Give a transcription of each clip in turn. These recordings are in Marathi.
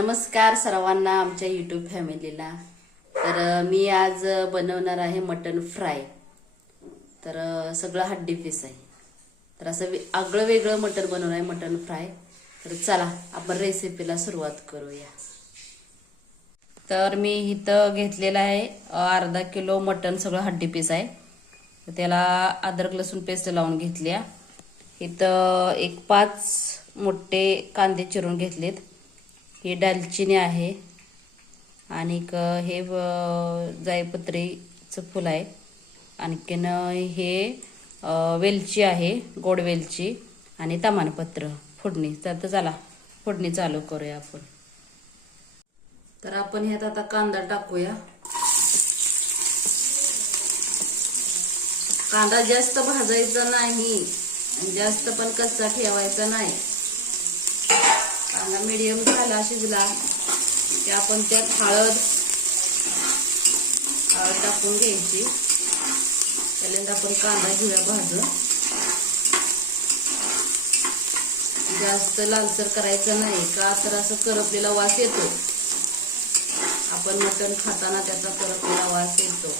नमस्कार सर्वांना आमच्या यूट्यूब फॅमिलीला तर मी आज बनवणार आहे मटन फ्राय. तर सगळं हड्डी पीस आहे. तर असं आगळं वेगळं मटन बनवणार आहे मटन फ्राय. तर चला आपण रेसिपीला सुरुवात करूया. तर मी इथं घेतलेलं आहे अर्धा किलो मटन सगळं हड्डी पीस आहे. तर त्याला अद्रक लसूण पेस्ट लावून घेतल्या इथं एक पाच मोठे कांदे चिरून घेतलेत. ही दालचिनी आहे आणि हे जायपत्रीचं फुल आहे. आणखीन हे वेलची आहे गोड वेलची आणि तमानपत्र फोडणी. तर चला फोडणी चालू करूया आपण. तर आपण ह्यात आता कांदा टाकूया. कांदा जास्त भाजायचा नाही जास्त पण कच्चा ठेवायचा नाही. कांदा मिडियम झाला शिजला. की आपण त्यात हळद हळद टाकून घ्यायची. पहिल्यांदा आपण कांदा घेऊया भाजून जास्त लालसर करायचं नाही का तर असं करपलेला वास येतो. आपण मटण खाताना त्याचा करपलेला वास येतो.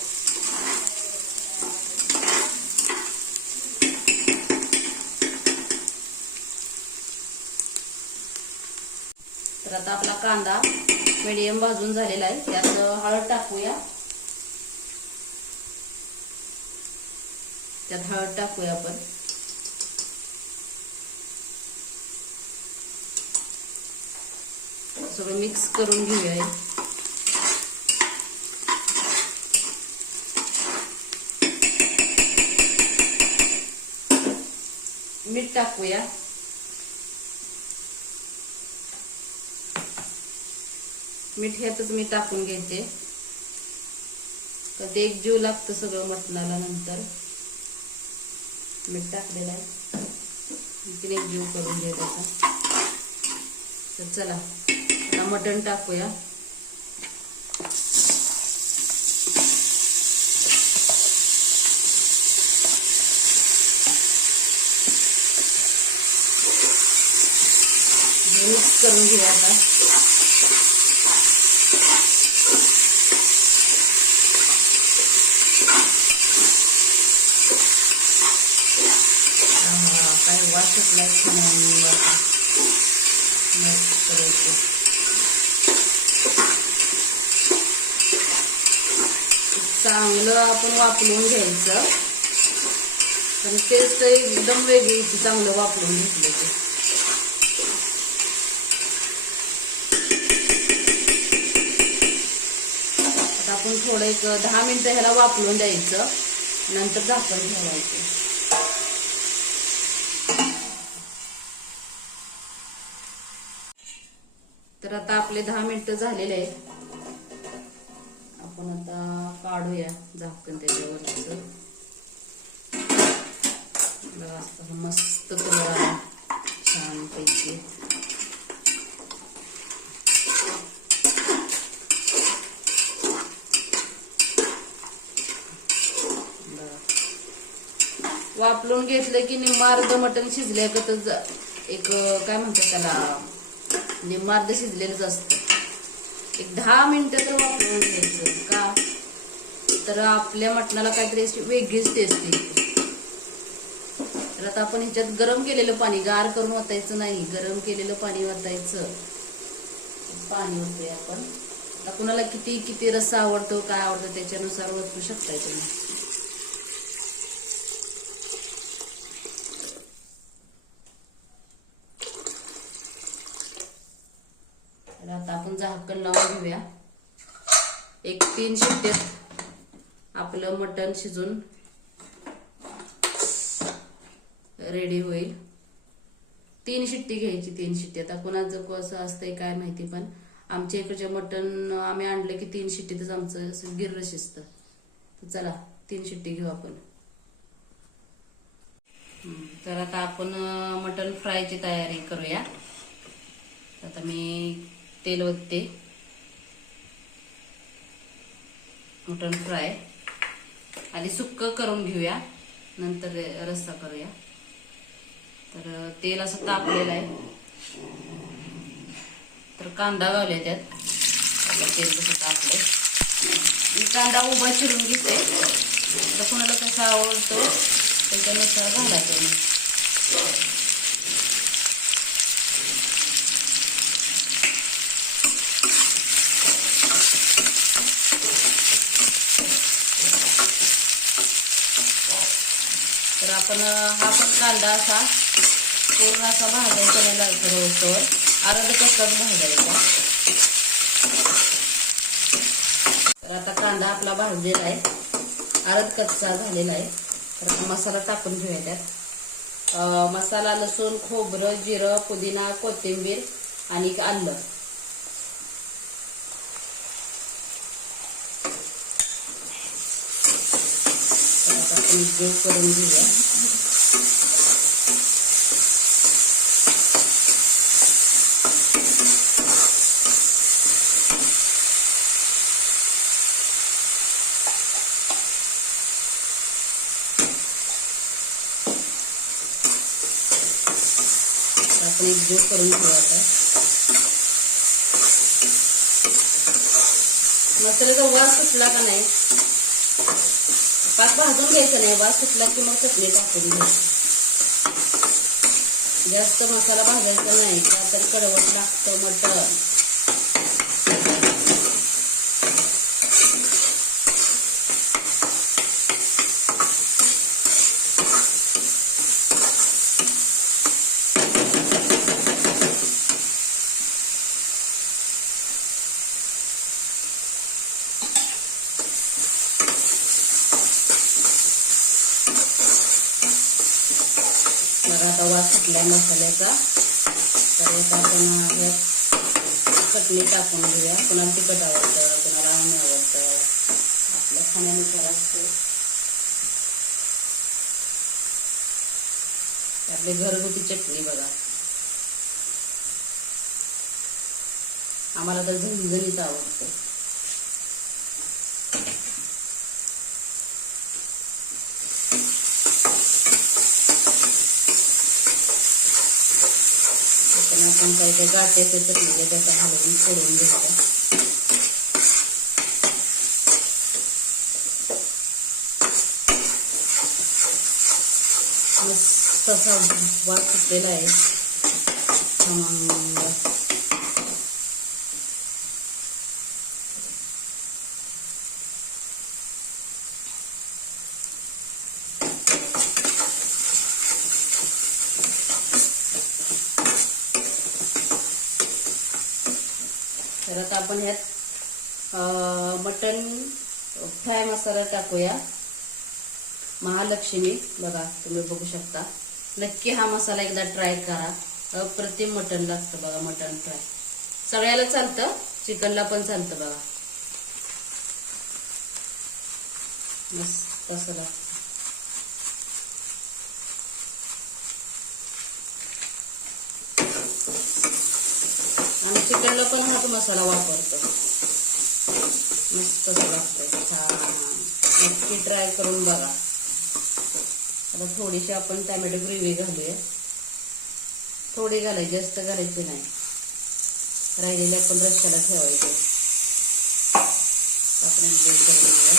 तर आता आपला कांदा मिडियम भाजून झालेला आहे. त्यात हळद टाकूया. त्यात हळद टाकूया आपण. सगळं मिक्स करून घेऊया मीठ टाकूया. मीठ ह्यातच मी टाकून घेते. कधी एक जीव लागतं सगळं मटणाला नंतर. मीठ टाकलेलं आहे. आणखीन एक जीव करून घ्यायचा आता तर चला आता मटण टाकूया. मिक्स करून घेऊया आता हा, काय वास सुटलाय छान आता. मस्त करायचं चांगलं आपण वापरून घ्यायचं. पण टेस्ट एकदम वेगळी चांगलं वापरून घेतलं ते. आता आपण थोडं एक दहा मिनिटं ह्याला वापरून द्यायचं. नंतर झाकण ठेवायचं. तर आता आपले दहा मिनिटं झालेले आहे आपण आता काढूया झाकण त्याच्यावरच मस्त कलर आला. छान पैकी वापरून घेतलं की निम्मार्ध मटण शिजले तर एक काय म्हणतात त्याला? निम्मार्ध शिजलेलंच असतं. एक दहा मिनटं तर वापरून घ्यायचं का? तर आपल्या मटणाला काहीतरी अशी वेगळीच टेस्ट येते. तर आता आपण ह्याच्यात गरम केलेलं पाणी गार करून वाचायचं नाही गरम केलेलं पाणी वाचायचं पाणी ओतूय आपण. आता कुणाला किती किती रस्सा आवडतो काय आवडतं त्याच्यानुसार वचू शकताय तुम्ही तर आता आपण झाकण लावून घेऊया. एक तीन शिट्ट्यात आपलं मटण शिजून रेडी होईल. तीन शिट्टी घ्यायची तीन शिट्टी. आता कोणाचं कसं असतंय काय माहिती पण आमच्या इकडचे मटण आम्ही आणलं की तीन शिट्टीतच आमचं गिर्र शिजतं. चला तीन शिट्टी घेऊ आपण. तर आता आपण मटण फ्रायची तयारी करूया. आता मी तेल ओतते. मटण फ्राय. आधी सुक्क करून घेऊया. नंतर रस्सा करूया. तर तेल असं तापलेलं आहे. तर कांदा घालूया त्यात. तेल कसं टाकले मी कांदा उभा चिरून घेते. तर कोणाला कसा आवडतो त्याच्यानुसार घालायचं मी हा पण कांदा असा पूर्ण असा भाजायचा नाही लागतो रोस्टवर अर्ध कच्चाच भाजायचा. तर आता कांदा आपला भाजलेला आहे. अर्ध कच्चा झालेला आहे. तर मसाला टाकून घेऊया त्यात मसाला लसूण खोबरं जिरं पुदिना कोथिंबीर आणि आलं. आपण करून घेऊया. आपण एक करून घेऊ आता. मसाल्याचा वास सुटला का नाही? पाच भाजून घ्यायचं नाही वास सुटला की मग चटणी टाकून घ्यायची जास्त मसाला भाजायचा नाही का तर कडवट लागतं मटण बघा आता वास सुटलाय मसाल्याचा आपण यात चटणी टाकून घेऊया. कोणाला तिखट आवडतं कोणाला आम्ही आवडतं. आपल्या खाण्यानुसार असतो. आपली घरगुती चटणी बघा. आम्हाला तर झणझणीत आवडतं पण आपण काही काही गाठ्याचं चटणी त्याचा हलवून सोडून घ्यायचा मस्त असा वास आहे. तर आता आपण ह्यात मटन मटण फ्राय मसाला टाकूया. महालक्ष्मी बघा तुम्ही बघू शकता. नक्की हा मसाला एकदा ट्राय करा. अप्रतिम मटण लागतं बघा मटण फ्राय. सगळ्याला चालतं चिकनला पण चालतं बघा. मस्त असं लागतं आणि चिकनला पण हाच मसाला वापरतो. मस्त लागतं छान. नक्की ट्राय करून बघा. आता थोडीशी आपण टॅमॅटो ग्रेव्ही घालूया. थोडी घालायची जास्त घालायची नाही. राहिलेली आपण रस्त्याला ठेवायचे. आपण एक करून घेऊया.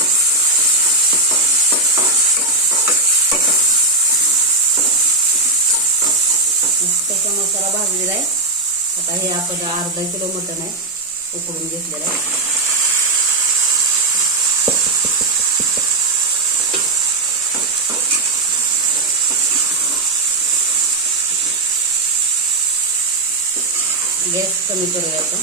मस्त मसाला भाजलेला आहे. आता हे आपण अर्धा किलो मटण आहे उकडून घेतलेलं आहे. गॅस कमी करूया आपण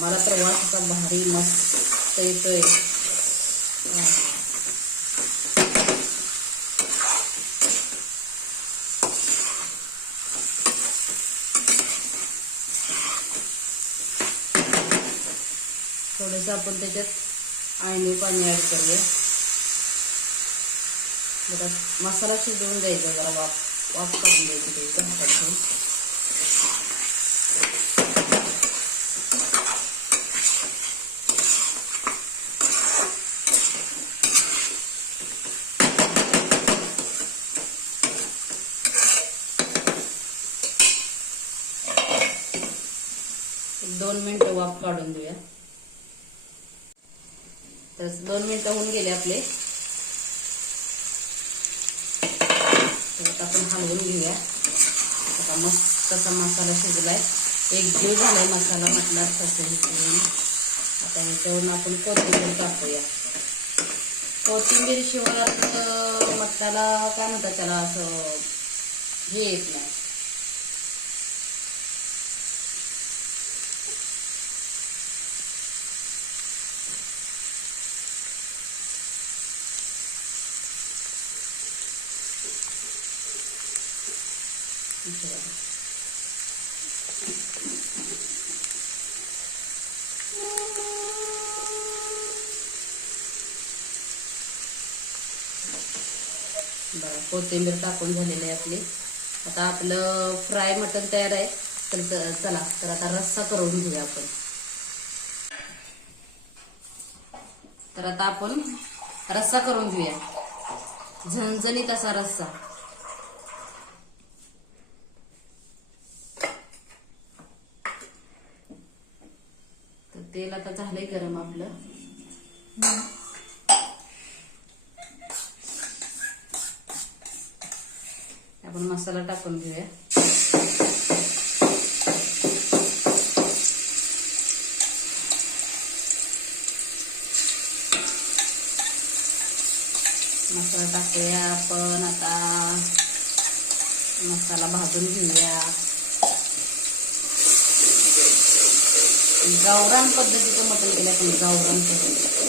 मला तर वास भारी मस्त येतोय. थोडंसं आपण त्याच्यात आळणी पाणी ॲड करूया. जरा मसाला शिजवून द्यायचा जरा वाफ वाफ काढून द्यायची त्याच्या हातात दोन मिनटं वाफ काढून देऊया. तर दोन मिनिटं होऊन गेले आपले. आता आपण हलवून घेऊया. आता मस्त असा मसाला शिजलाय. एक जीव झालाय मसाला म्हटला तसं आता ह्याच्यावरून आपण कोथिंबीर टाकूया. कोथिंबीर शिवाय मसाला काय म्हणतात त्याला असं हे येत नाही इथे बघा. बरं कोथिंबीर टाकून झालेली आहे आपली. आता आपलं फ्राय मटण तयार आहे. तर चला तर आता रस्सा करून घेऊया आपण. तर आता आपण रस्सा करून घेऊया. झणझणीत असा रस्सा. तर तेल आता झालंय गरम आपलं. आपण मसाला टाकून घेऊया. मसाला टाकूया आपण आता. मसाला भाजून घेऊया. गावरान पद्धतीचं मटण केलं आपण गावरान पद्धती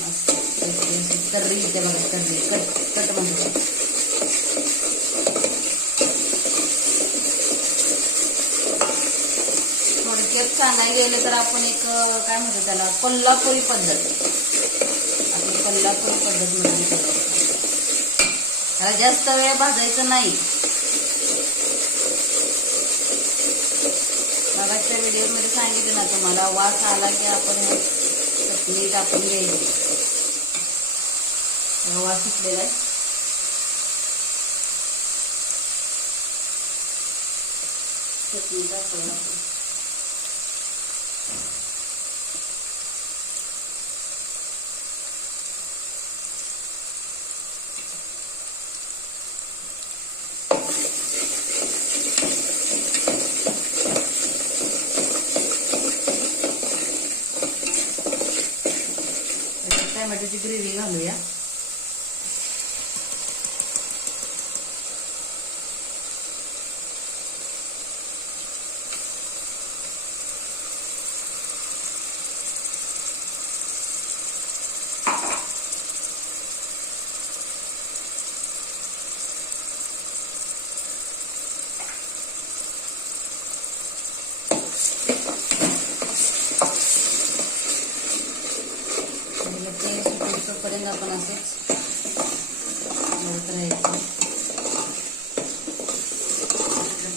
मस्त. कर्री इथे बघा कर्री कट कट म्हणजे थोडक्यात सांगायला गेलं तर आपण एक काय म्हणतो त्याला कोल्हापुरी पद्धत. आपण कोल्हापुरी पद्धत म्हणून केलं त्याला जास्त वेळ भाजायचं नाही. मगाच्या व्हिडिओमध्ये सांगितलं ना तुम्हाला वास आला की आपण चटणी टाकून घ्यायची रवा वास सुटलेला आहे. चटणी टाकूया टॅमॅटोची ग्रेव्ही घालूया. आणि ते सुटेपर्यंत आपण असंच हलवत राहायचं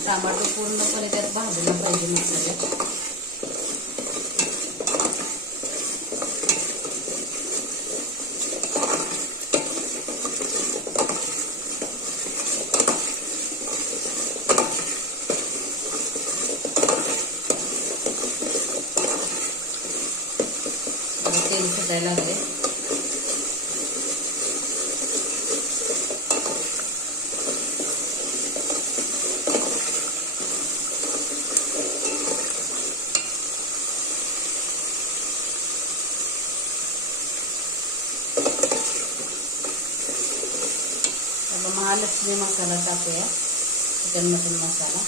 टमाटो पूर्णपणे त्यात भाजला पाहिजे मसाल्यात आता तेल सुटायला लागले आता महालक्ष्मी मसाला टाकूया चिकन मटन मसाला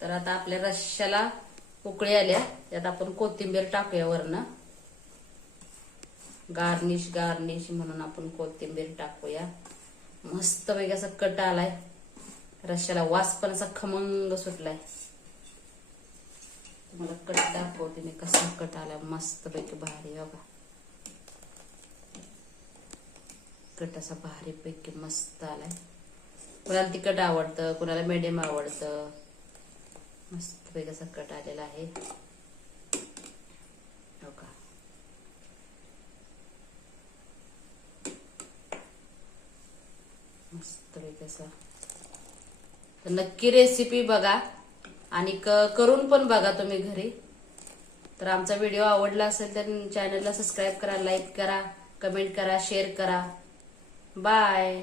तर आता आपल्या रश्श्याला उकळी आल्या. त्यात आपण कोथिंबीर टाकूया वरनं. गार्निश गार्निश म्हणून आपण कोथिंबीर टाकूया. मस्त पैकी असा कट आलाय. रश्याला वास पण असा खमंग सुटलाय. तुम्हाला कट दाखवते मी कसा कट आलाय. मस्त पैकी भारी बघा. कट असा भारी पैकी मस्त आलाय. कुणाला तिखट आवडतं कुणाला मेडियम आवडतं? मस्त पैकी असा कट आलेला आहे. हो का? मस्त पैकी असा. तर नक्की रेसिपी बघा आणि करून पण बघा तुम्ही घरी. तर आमचा व्हिडिओ आवडला असेल तर चॅनलला सबस्क्राईब करा लाईक करा कमेंट करा शेअर करा. बाय